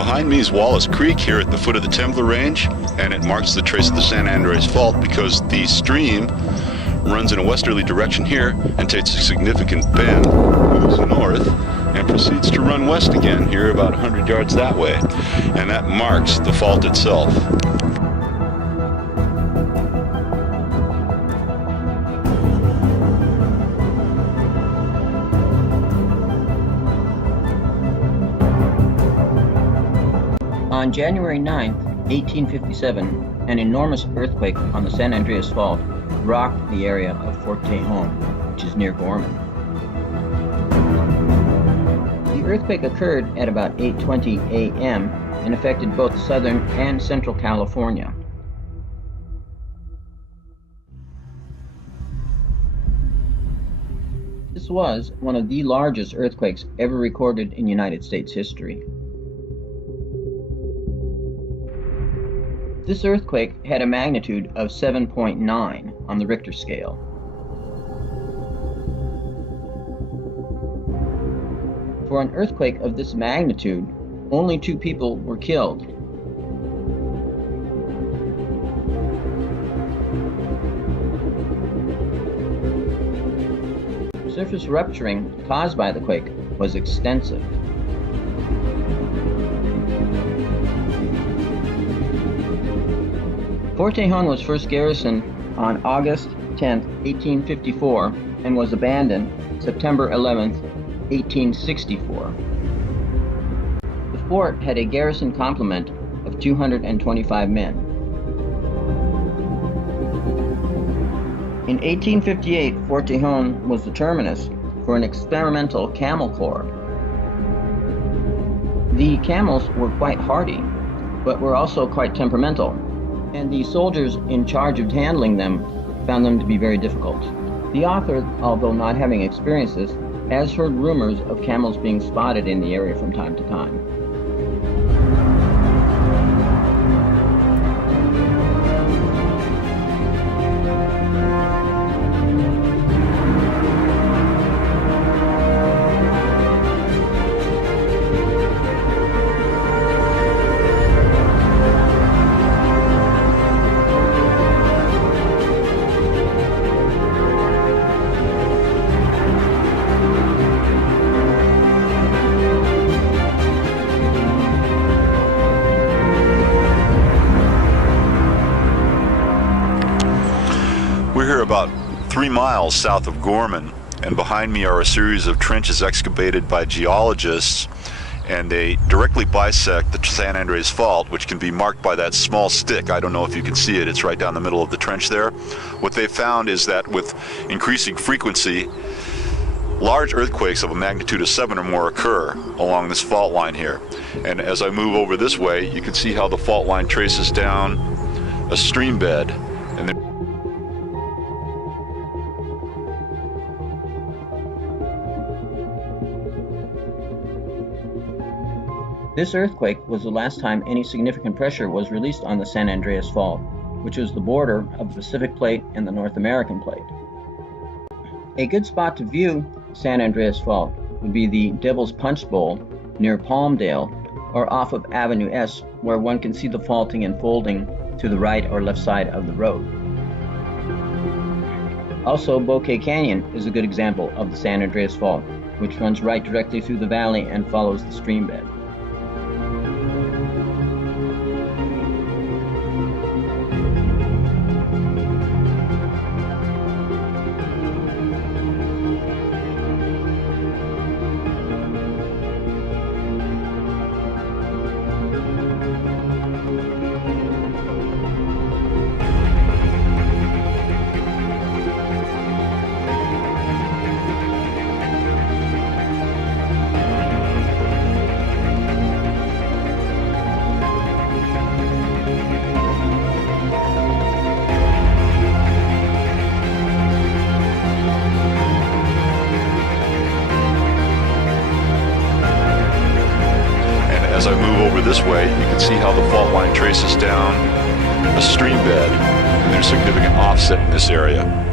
Behind me is Wallace Creek here at the foot of the Tembler Range, and it marks the trace of the San Andreas Fault because the stream runs in a westerly direction here and takes a significant bend, moves north, and proceeds to run west again here about 100 yards that way. And that marks the fault itself. On January 9, 1857, an enormous earthquake on the San Andreas Fault rocked the area of Fort Tejon, which is near Gorman. The earthquake occurred at about 8:20 a.m. and affected both southern and central California. This was one of the largest earthquakes ever recorded in United States history. This earthquake had a magnitude of 7.9 on the Richter scale. For an earthquake of this magnitude, only 2 people were killed. Surface rupturing caused by the quake was extensive. Fort Tejon was first garrisoned on August 10, 1854, and was abandoned September 11, 1864. The fort had a garrison complement of 225 men. In 1858, Fort Tejon was the terminus for an experimental camel corps. The camels were quite hardy, but were also quite temperamental, and the soldiers in charge of handling them found them to be very difficult. The author, although not having experienced this, has heard rumors of camels being spotted in the area from time to time. We're here about 3 miles south of Gorman, and behind me are a series of trenches excavated by geologists, and they directly bisect the San Andreas Fault, which can be marked by that small stick. I don't know if you can see it, it's right down the middle of the trench there. What they found is that with increasing frequency, large earthquakes of a magnitude of 7 or more occur along this fault line here. And as I move over this way, you can see how the fault line traces down a stream bed. And then This earthquake was the last time any significant pressure was released on the San Andreas Fault, which was the border of the Pacific Plate and the North American Plate. A good spot to view San Andreas Fault would be the Devil's Punch Bowl near Palmdale, or off of Avenue S, where one can see the faulting and folding to the right or left side of the road. Also, Bouquet Canyon is a good example of the San Andreas Fault, which runs right directly through the valley and follows the stream bed. as I move over this way, you can see how the fault line traces down a stream bed, and there's significant offset in this area.